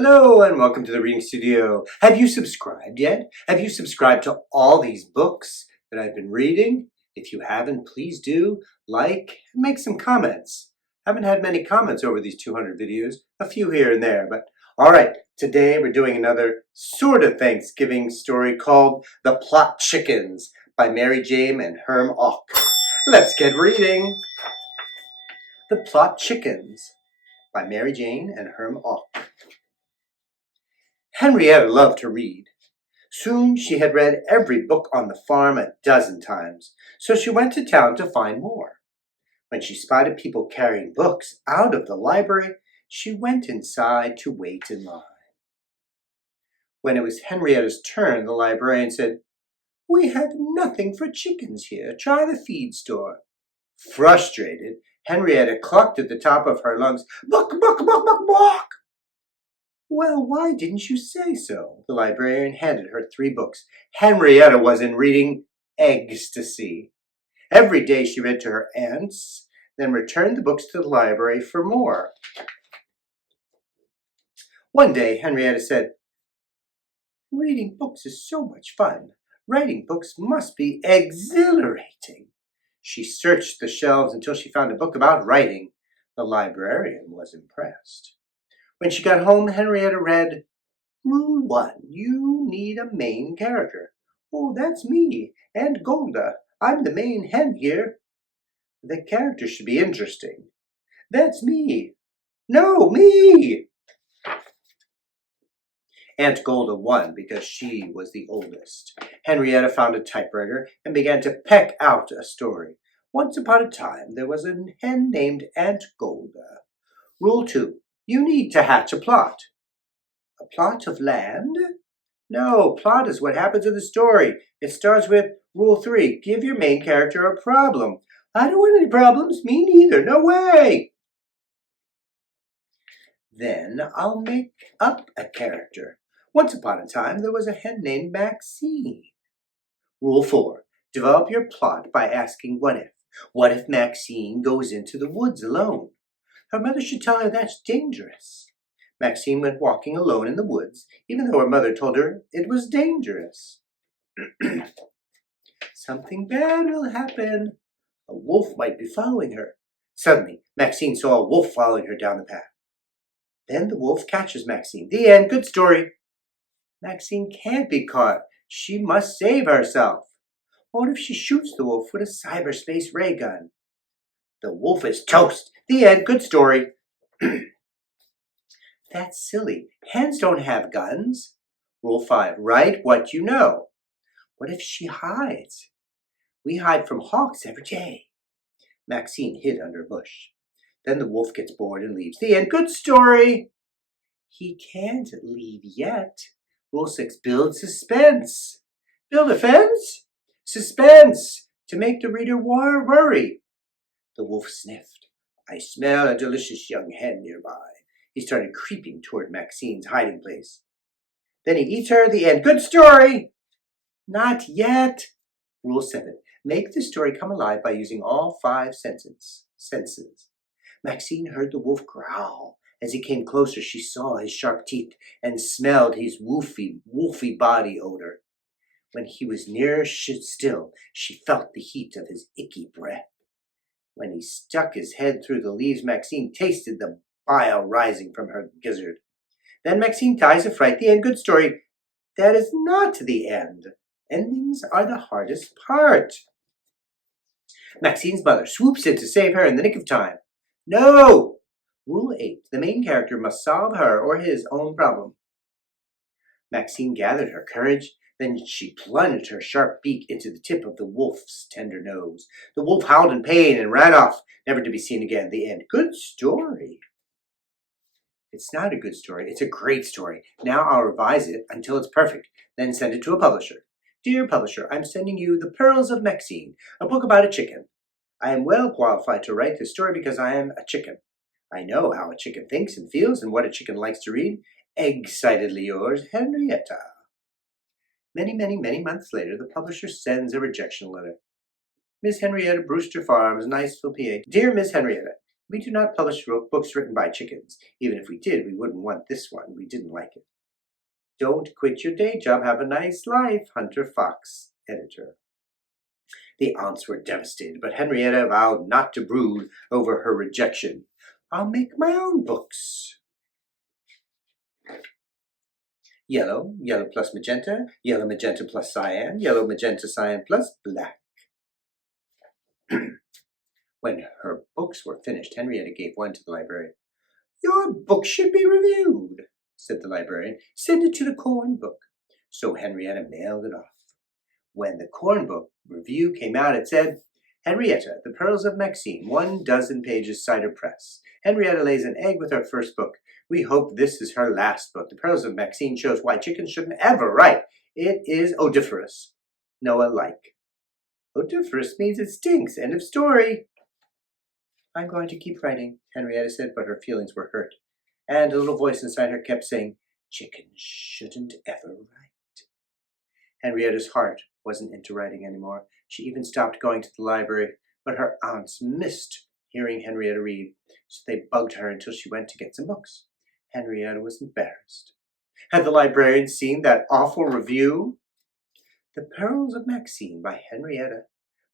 Hello and welcome to the Reading Studio. Have you subscribed yet? Have you subscribed to all these books that I've been reading? If you haven't, please do like and make some comments. Haven't had many comments over these 200 videos, a few here and there, but all right, today we're doing another sort of Thanksgiving story called The Plot Chickens by Mary Jane and Herm Auch. Let's get reading. The Plot Chickens by Mary Jane and Herm Auch. Henrietta loved to read. Soon she had read every book on the farm a dozen times, so she went to town to find more. When she spotted people carrying books out of the library, she went inside to wait in line. When it was Henrietta's turn, the librarian said, "We have nothing for chickens here. Try the feed store." Frustrated, Henrietta clucked at the top of her lungs, "Buck, buck, buck, buck, buck!" "Well, why didn't you say so?" The librarian handed her 3 books. Henrietta was in reading ecstasy. Every day she read to her aunts, then returned the books to the library for more. One day, Henrietta said, "Reading books is so much fun. Writing books must be exhilarating." She searched the shelves until she found a book about writing. The librarian was impressed. When she got home, Henrietta read, "Rule 1, you need a main character." "Oh, that's me, Aunt Golda. I'm the main hen here." "The character should be interesting." "That's me." "No, me." Aunt Golda won because she was the oldest. Henrietta found a typewriter and began to peck out a story. Once upon a time, there was a hen named Aunt Golda. Rule 2. You need to hatch a plot. A plot of land? No, plot is what happens in the story. It starts with Rule 3. Give your main character a problem. I don't want any problems. Me neither. No way. Then I'll make up a character. Once upon a time, there was a hen named Maxine. Rule 4. Develop your plot by asking what if. What if Maxine goes into the woods alone? Her mother should tell her that's dangerous. Maxine went walking alone in the woods, even though her mother told her it was dangerous. Something bad will happen. A wolf might be following her. Suddenly, Maxine saw a wolf following her down the path. Then the wolf catches Maxine. The end. Good story. Maxine can't be caught. She must save herself. What if she shoots the wolf with a cyberspace ray gun? The wolf is toast. The end. Good story. That's silly. Hens don't have guns. Rule 5. Write what you know. What if she hides? We hide from hawks every day. Maxine hid under a bush. Then the wolf gets bored and leaves. The end. Good story. He can't leave yet. Rule 6. Build suspense. Build a fence? Suspense. To make the reader worry. The wolf sniffed. I smell a delicious young hen nearby. He started creeping toward Maxine's hiding place. Then he eats her. The end. Good story. Not yet. Rule 7. Make the story come alive by using all 5 senses. Maxine heard the wolf growl. As he came closer, she saw his sharp teeth and smelled his wolfy body odor. When he was near still, she felt the heat of his icky breath. When he stuck his head through the leaves, Maxine tasted the bile rising from her gizzard. Then Maxine dies of fright. The end. Good story. That is not the end. Endings are the hardest part. Maxine's mother swoops in to save her in the nick of time. No! Rule 8. The main character must solve her or his own problem. Maxine gathered her courage. Then she plunged her sharp beak into the tip of the wolf's tender nose. The wolf howled in pain and ran off, never to be seen again. The end. Good story. It's not a good story. It's a great story. Now I'll revise it until it's perfect, then send it to a publisher. Dear publisher, I'm sending you The Pearls of Maxine, a book about a chicken. I am well qualified to write this story because I am a chicken. I know how a chicken thinks and feels and what a chicken likes to read. Excitedly yours, Henrietta. Many, many, many months later, the publisher sends a rejection letter. Miss Henrietta, Brewster Farms, Niceville, PA. Dear Miss Henrietta, We do not publish books written by chickens. Even if we did, we wouldn't want this one. We didn't like it. Don't quit your day job. Have a nice life, Hunter Fox, editor. The aunts were devastated, but Henrietta vowed not to brood over her rejection. I'll make my own books. Yellow, yellow plus magenta, yellow magenta plus cyan, yellow magenta cyan plus black. When her books were finished, Henrietta gave one to the librarian. Your book should be reviewed, said the librarian. Send it to the corn book. So Henrietta mailed it off. When the corn book review came out, it said, Henrietta, The Pearls of Maxine, 12 pages cider press. Henrietta lays an egg with her first book. We hope this is her last book. The Pearls of Maxine shows why chickens shouldn't ever write. It is odoriferous. Noah like. Odoriferous means it stinks. End of story. I'm going to keep writing, Henrietta said, but her feelings were hurt. And a little voice inside her kept saying, chickens shouldn't ever write. Henrietta's heart wasn't into writing anymore. She even stopped going to the library, but her aunts missed hearing Henrietta read, so they bugged her until she went to get some books. Henrietta was embarrassed. Had the librarian seen that awful review? The Pearls of Maxine by Henrietta,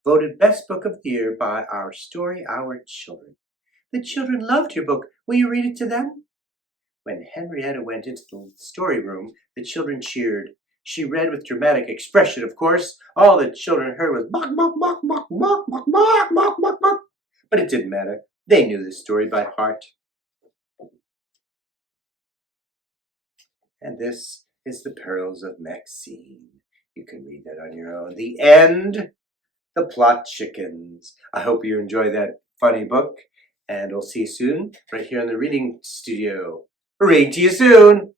voted Best Book of the Year by our Story Hour children. The children loved your book. Will you read it to them? When Henrietta went into the story room, the children cheered. She read with dramatic expression, of course. All the children heard was bok, bok, bok, bok, bok, bok, bok, bok, bok, bok. But it didn't matter. They knew the story by heart. And this is The Pearls of Maxine. You can read that on your own. The end. The plot chickens. I hope you enjoy that funny book, and we'll see you soon right here in the reading studio. Read to you soon.